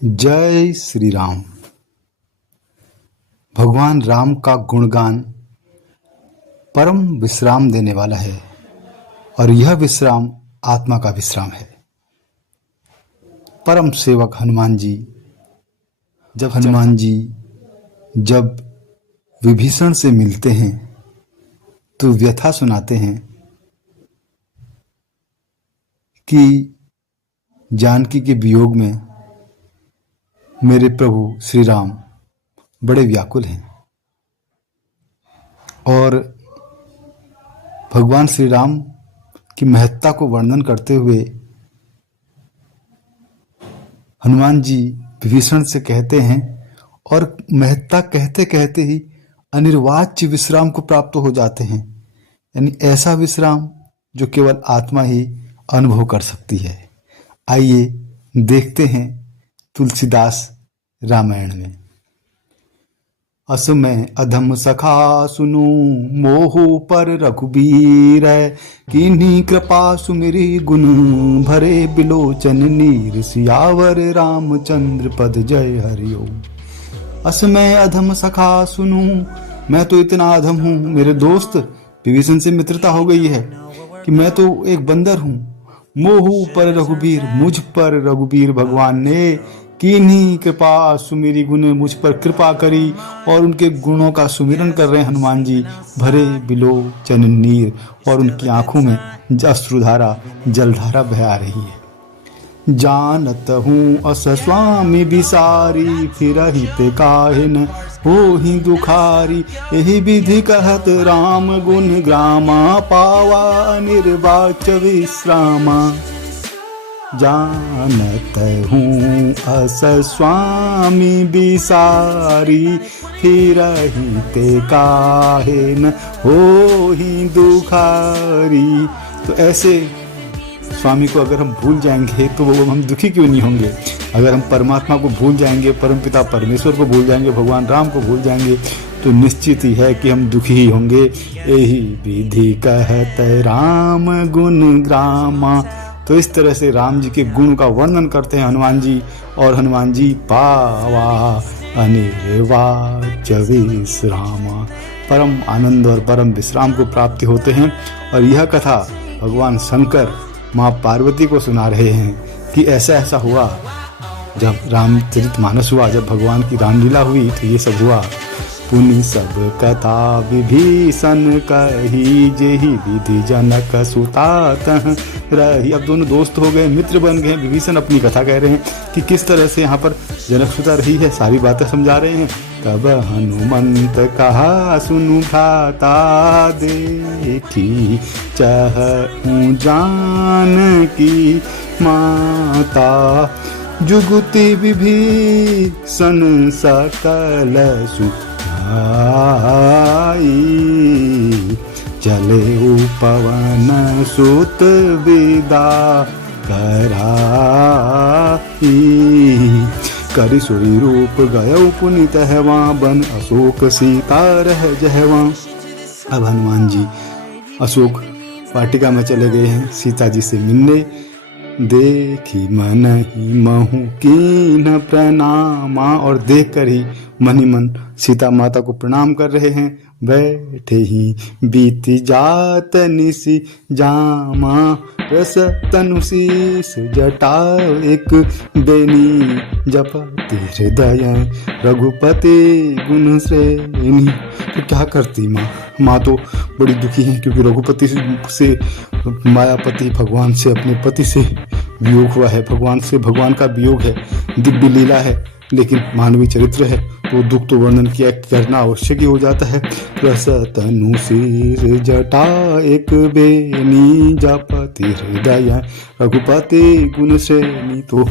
जय श्री राम। भगवान राम का गुणगान परम विश्राम देने वाला है और यह विश्राम आत्मा का विश्राम है। परम सेवक हनुमान जी जब विभीषण से मिलते हैं तो व्यथा सुनाते हैं कि जानकी के वियोग में मेरे प्रभु श्री राम बड़े व्याकुल हैं। और भगवान श्री राम की महत्ता को वर्णन करते हुए हनुमान जी विभीषण से कहते हैं और महत्ता कहते कहते ही अनिर्वाच्य विश्राम को प्राप्त हो जाते हैं, यानी ऐसा विश्राम जो केवल आत्मा ही अनुभव कर सकती है। आइए देखते हैं तुलसीदास रामायण में। असमय अधम सखा सुनो मोह पर रघुबीर, किन्हीं कृपा सुमिरी गुण भरे बिलोचन नीर, सियावर रामचंद्र पद जय हरिओ। असमय अधम सखा सुनो, मैं तो इतना अधम हूँ, मेरे दोस्त विभीषण से मित्रता हो गई है कि मैं तो एक बंदर हूँ। मोह पर रघुबीर, मुझ पर रघुबीर भगवान ने किन्हीं कृपा सुमेरी गुण, मुझ पर कृपा करी और उनके गुणों का सुमिरन कर रहे हैं हनुमान जी। भरे बिलोचन नीर, और उनकी आंखों में अश्रुधारा जलधारा बह रही है। जानत हूँ अस स्वामी बिसारी, फिरहि ते काहे न होहि दुखारी, यही विधि कहत राम गुण ग्रामा, पावा निर्वाच्य विश्रामा। जानत हूँ अस स्वामी बिसारी, फिरहि ते काहे न होहि दुखारी। तो ऐसे स्वामी को अगर हम भूल जाएंगे तो वो हम दुखी क्यों नहीं होंगे। अगर हम परमात्मा को भूल जाएंगे, परमपिता परमेश्वर को भूल जाएंगे, भगवान राम को भूल जाएंगे, तो निश्चित ही है कि हम दुखी ही होंगे। यही विधि कहत राम गुण ग्रामा। तो इस तरह से राम जी के गुण का वर्णन करते हैं हनुमान जी, और हनुमान जी पावा अनिर्वाच्य विश्रामा, परम आनंद और परम विश्राम को प्राप्ति होते हैं। और यह कथा भगवान शंकर माँ पार्वती को सुना रहे हैं कि ऐसा ऐसा हुआ। जब रामचरितमानस हुआ, जब भगवान की रामलीला हुई तो ये सब हुआ। पुनि सब कथा विभीषण कही, जेहि विधि जनक सुता तह रही। अब दोनों दोस्त हो गए, मित्र बन गए। विभीषण अपनी कथा कह रहे हैं कि किस तरह से यहाँ पर जनक सुता रही है, सारी बातें समझा रहे हैं। तब हनुमंत कहा सुनु भ्राता, देखी चाहूं जानकी माता, जुगुति विभीषण सकल सुख चले पवन सुत विदा कराई, करि सोई रूप गयो पुनीत हेवा, बन अशोक सीता रह जहवा। अब हनुमान जी अशोक वाटिका में चले गए हैं सीता जी से मिलने। देखी मन ही महु कीन प्रणामा, और देख कर ही मन ही मन सीता माता को प्रणाम कर रहे हैं। बैठे ही बीती जात निसी जामा, रस तनु शीस जटा एक बेनी, जपति हृदय रघुपति गुण श्रेणी। तो क्या करती माँ तो बड़ी दुखी है, क्योंकि रघुपति से मायापति भगवान से, अपने पति से वियोग हुआ है। भगवान से भगवान का वियोग है, दिव्य लीला है, लेकिन मानवीय चरित्र है तो दुख तो वर्णन किया करना आवश्यक ही हो जाता है। रस तनु शीर जटा एक बेनी, जपति हृदय रघुपति गुण श्रेणी। तो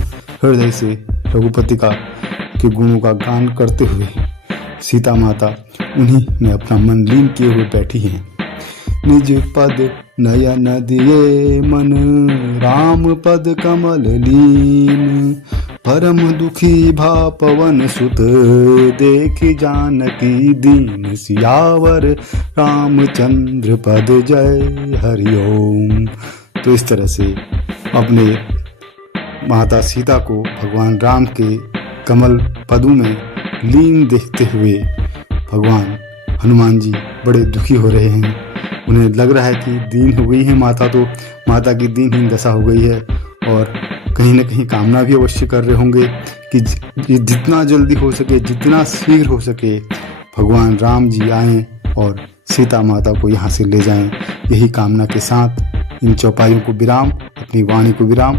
हृदय से रघुपति के गुणों का गान करते हुए सीता माता उन्हीं में अपना मन लीन किए हुए बैठी हैं। निज पद नयन दिए मन, राम पद कमल लीन, परम दुखी भा पवन सुत, देख जानकी दीन, सियावर रामचंद्र पद जय हरिओम। तो इस तरह से अपने माता सीता को भगवान राम के कमल पदों में लीन देखते हुए भगवान हनुमान जी बड़े दुखी हो रहे हैं। उन्हें लग रहा है कि दीन हो गई है माता, तो माता की दीनहीन दशा हो गई है, और कहीं ना कहीं कामना भी अवश्य कर रहे होंगे कि जितना जल्दी हो सके, जितना शीघ्र हो सके भगवान राम जी आएं और सीता माता को यहाँ से ले जाएं। यही कामना के साथ इन चौपाइयों को विराम, अपनी वाणी को विराम।